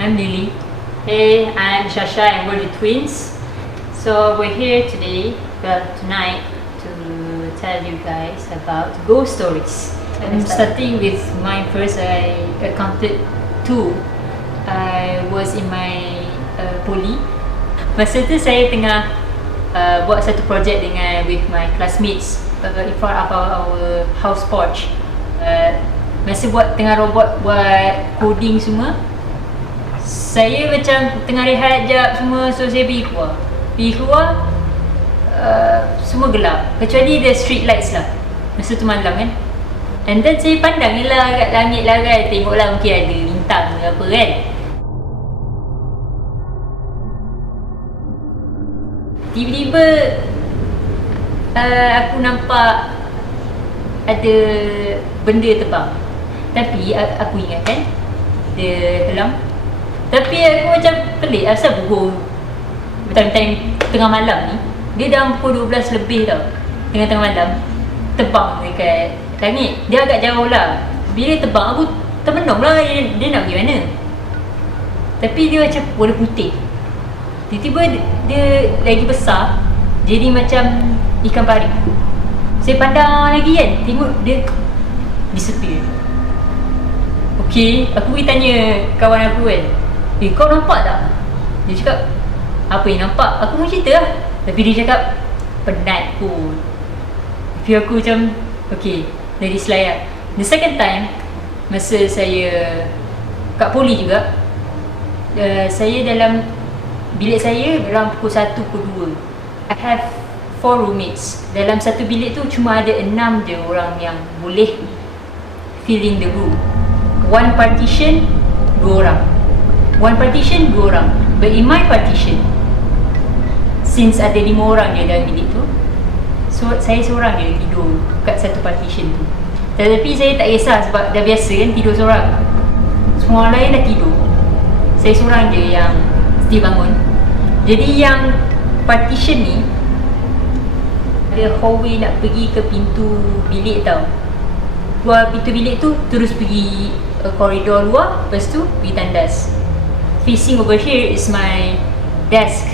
I'm Lily. Hey, I'm Shasha and we're the twins. So we're here today, tonight, to tell you guys about ghost stories. I'm starting with mine first. I counted two. I was in my poly. Masa tu saya tengah buat satu project with my classmates in front of our house porch. Masa tengah robot buat coding semua, saya macam tengah rehat jap semua, so saya pergi keluar, semua gelap kecuali the street lights lah. Masa tu malam kan, and then saya pandang je lah kat langit lah kan, tengok lah mungkin ada bintang ke apa kan. Tiba-tiba aku nampak ada benda terbang, tapi aku ingat kan dia helang. Tapi aku macam pelik, asal pukul time tengah malam ni, dia dalam pukul 12 lebih tau, tengah malam terbang dekat langit. Dia agak jauh lah, bila terbang aku termenung lah, dia nak pergi mana. Tapi dia macam warna putih, tiba-tiba dia lagi besar, jadi macam ikan pari. Saya pandang lagi kan, tengok dia disappear. Okay, aku pergi tanya kawan aku kan, kau nampak tak? Dia cakap, apa yang nampak? Aku pun cerita lah, tapi dia cakap penat pun. Tapi aku macam okay, dari selayar. The second time, masa saya kat poli juga, saya dalam bilik saya dalam pukul 1, pukul 2. I have 4 roommates. Dalam satu bilik tu cuma ada 6 je orang yang boleh filling the room. One partition, 2 orang. One partition, 2 orang. But in my partition, since ada 5 orang je dalam bilik tu, so saya seorang je tidur kat satu partition tu. Tetapi saya tak kisah sebab dah biasa kan tidur seorang. Semua orang lain dah tidur, saya seorang je yang still bangun. Jadi yang partition ni ada hallway nak pergi ke pintu bilik tau. Keluar pintu bilik tu terus pergi koridor luar, lepas tu pergi tandas. Facing over here is my desk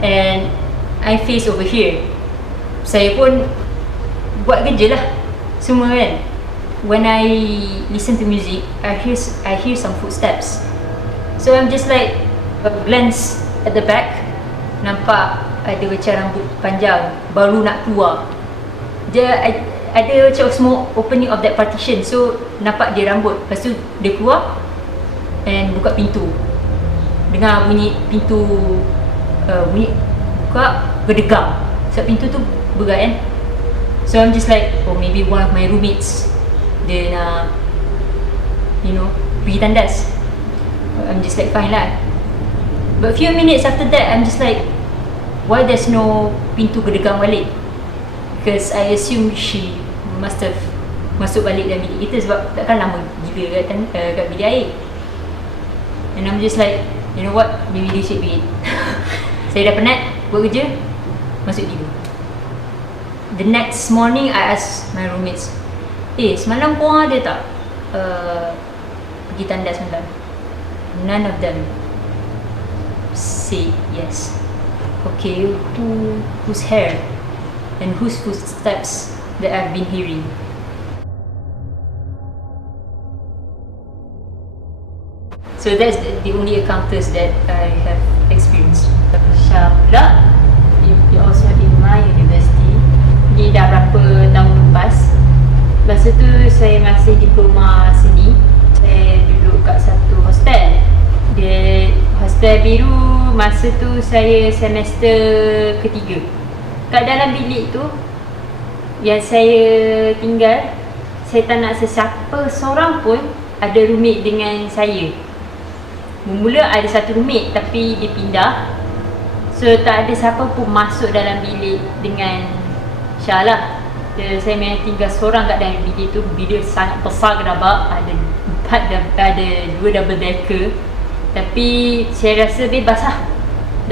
and I face over here. Saya pun buat kerja lah semua kan. When I listen to music, I hear some footsteps. So I'm just like glance at the back, nampak ada macam rambut panjang baru nak keluar. Dia ada macam small opening of that partition, so nampak dia rambut. Lepas tu dia keluar and buka pintu. Dengar bunyi pintu bunyi buka, berdegang sebab pintu tu bergerak kan. So I'm just like, oh maybe one of my roommates dia nak pergi tandas. I'm just like fine lah. But few minutes after that, I'm just like, why there's no pintu berdegang balik? Because I assume she must have masuk balik dalam bilik kita sebab takkan lama gila kat bilik air. And I'm just like, you know what, maybe they should be it. Saya dah penat buat kerja, masuk tidur. The next morning, I ask my roommates, semalam korang ada tak pergi tandas malam? None of them say yes. Okay, whose hair and whose footsteps that I've been hearing? So that's the only encounters that I have experienced. Syah pula, he also in my university. Dia dah berapa tahun lepas. Masa tu saya masih diploma seni. Saya duduk kat satu hostel. Dia hostel biru. Masa tu saya semester ketiga. Kat dalam bilik tu yang saya tinggal, saya tak nak sesiapa seorang pun ada roommate dengan saya. Mula ada satu roommate tapi dia pindah, so tak ada siapa pun masuk dalam bilik dengan Syah lah. Saya memang tinggal seorang kat dalam bilik tu. Bilik sangat besar gedabak, ada 2 double decker. Tapi saya rasa bebas lah,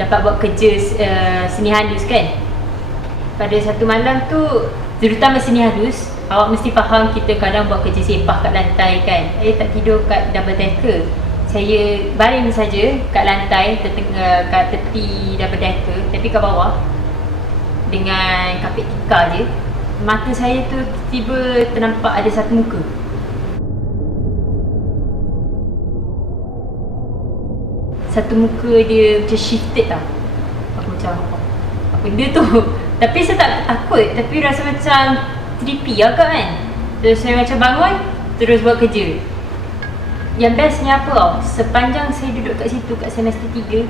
dapat buat kerja seni halus kan. Pada satu malam tu, terutama seni halus, awak mesti faham kita kadang buat kerja sepah kat lantai kan. Saya tak tidur kat double decker, Saya baring saja kat lantai, kat tepi double decker, tapi kat bawah dengan kapet tikar je. Mata saya tu tiba ternampak ada satu muka. Satu muka dia macam shifted tau. Aku macam apa benda tu. Tapi saya tak takut, tapi rasa macam trippy agak kan. Terus saya macam bangun, terus buat kerja. Yang bestnya apa tau, sepanjang saya duduk kat situ kat semester 3,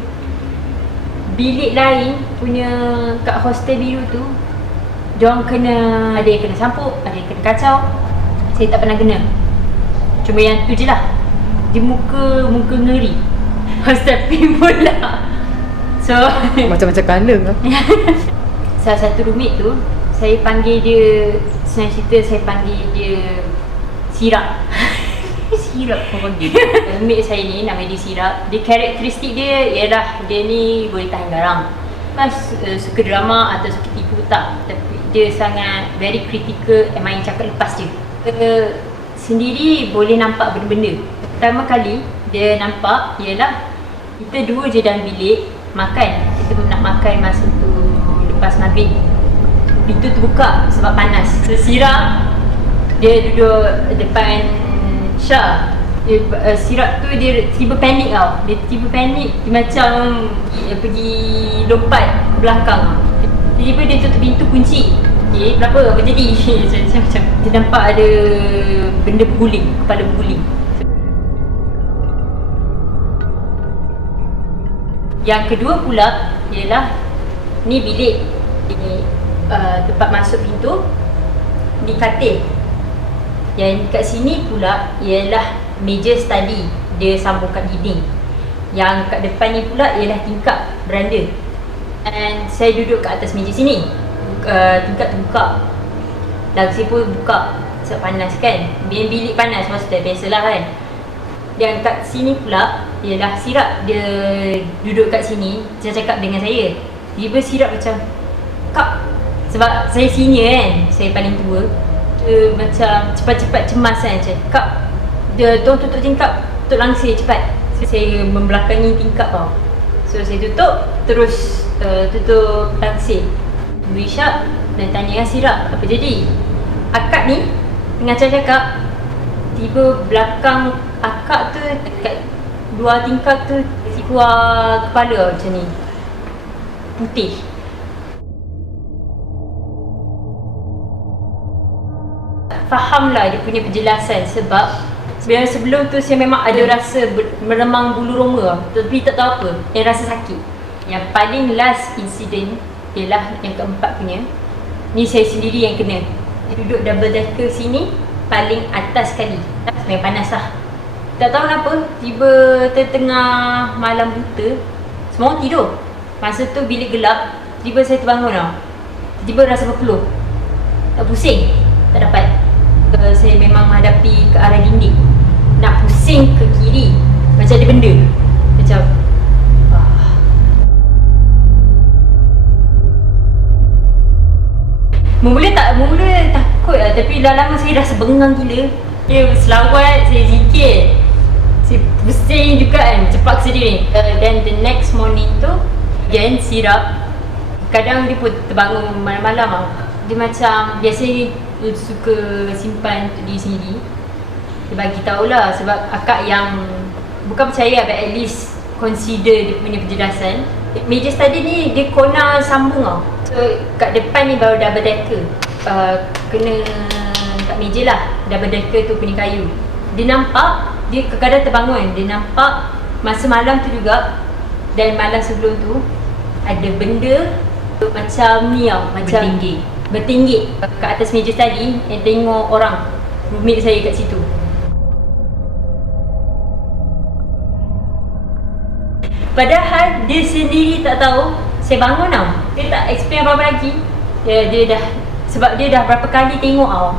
bilik lain punya kat hostel biru tu, diorang kena, ada yang kena sampuk, ada yang kena kacau. Saya tak pernah kena. Cuma yang tu je lah, dia muka ngeri. Hostel pink pula. So Macam-macam colour lah. salah satu roommate tu, saya panggil dia, senang cerita saya panggil dia Sirap. Sirap kau panggil. Roommate saya ni nama dia Sirap. Dia karakteristik dia ialah dia ni boleh tahan garang. Suka drama atau suka tipu tak, tapi dia sangat very critical, main cakap lepas je. Sendiri boleh nampak benda-benda. Pertama kali dia nampak ialah kita dua je dalam bilik makan. Kita nak makan masa tu lepas maghrib. Pintu terbuka sebab panas. Sirap dia duduk depan Syah. Sirap tu dia tiba panik tau. Dia tiba panik, dia macam pergi lompat ke belakang. Tiba-tiba dia tutup pintu kunci. Kenapa? Apa jadi? Macam dia nampak ada benda berguling, kepala berguling. Yang kedua pula ialah ni bilik, ini tempat masuk pintu, ni katil. Yang kat sini pula ialah meja study, dia sambung kat dinding. Yang kat depan ni pula ialah tingkap beranda. And saya duduk kat atas meja sini. Tingkap terbuka. Dan saya pun buka sebab panas kan. Bilik panas maksudnya, biasalah kan. Yang kat sini pula ialah Sirap, dia duduk kat sini. Dia cakap dengan saya. Tiba Sirap macam, Kak, sebab saya senior kan, saya paling tua. Dia macam cepat-cepat cemas kan, macam, Kak, dia tolong tutup tingkap, tutup langsir cepat. Saya membelakangi tingkap tau. So saya tutup, terus tutup langsir. Isyak dan tanya dengan Sirap, apa jadi? Akak ni tengah cakap, tiba belakang akak tu dekat dua tingkap tu keluar kepala macam ni, putih. Fahamlah dia punya penjelasan sebab sebelum tu saya memang ada rasa meremang bulu roma, tapi tak tahu apa, yang rasa sakit. Yang paling last incident ialah yang keempat punya. Ni saya sendiri yang kena. Duduk double decker sini, paling atas sekali. Memang panas lah. Tak tahu kenapa, tiba tengah malam buta, semua orang tidur. Masa tu bilik gelap, tiba saya terbangun tau. Tiba rasa berpeluh. Tak pusing, tak dapat. Saya memang menghadapi ke arah dinding. Nak pusing ke kiri, macam ada benda. Macam Mula takut lah, tapi dah lama saya rasa bengang gila. Dia selawat, saya zikir, saya pusing juga kan, cepat sendiri. Then the next morning tu, again Sirap, kadang dia pun terbangun malam-malam lah. Dia macam, biasa dia suka simpan untuk diri sendiri. Dia bagi tahulah sebab akak yang bukan percaya, but at least consider dia punya penjelasan. Meja study ni dia corner sambung tau. So kat depan ni baru double decker. Kena kat meja lah, double decker tu punya kayu. Dia nampak, dia kadang-kadang terbangun, dia nampak masa malam tu juga dan malam sebelum tu ada benda macam ni tau, macam bertinggi kat atas meja study. Yang tengok orang, roommate saya kat situ. Padahal dia sendiri tak tahu. Saya bangun tau, dia tak explain apa-apa lagi. Dia dah, sebab dia dah berapa kali tengok tau,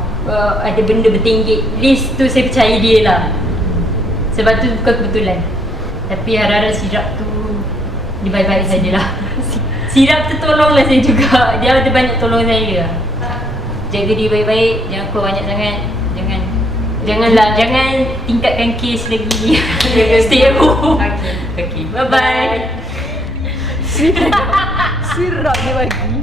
ada benda bertinggi. List tu saya percaya dia lah, sebab tu bukan kebetulan. Tapi harap-harap Sirap tu dia baik-baik sajalah. Sirap tu tolonglah saya juga. Dia ada banyak tolong saya. Jaga diri baik-baik, jangan keluar banyak sangat. Jangan Jangan tingkatkan kes lagi. Stay at home. Okay, bye-bye. Sirap dia bagi.